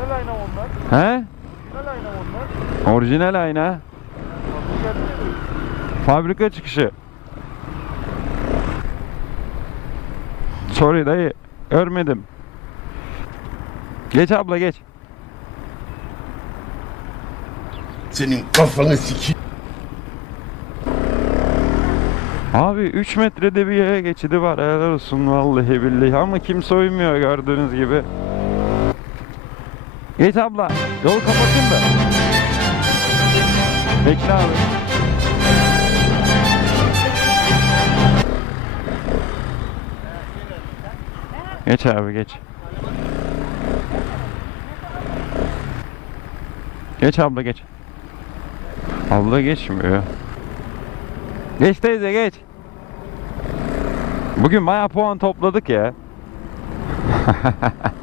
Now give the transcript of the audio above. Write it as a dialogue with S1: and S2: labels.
S1: Orijinal ayna onlar.
S2: He?
S1: Orijinal ayna onlar.
S2: Orijinal ayna. Fabrika çıkışı. Sorry dayı. Görmedim. Geç abla geç.
S3: Senin kafanı sikeyim.
S2: Abi 3 metrede bir yaya geçidi var, helal olsun vallahi billahi, ama kimse uymuyor gördüğünüz gibi. Geç abla, yolu kapatayım mı? Bekle abi. Geç abi geç. Geç abla geç. Abla geçmiyor. Geç teyze geç. Bugün bayağı puan topladık ya.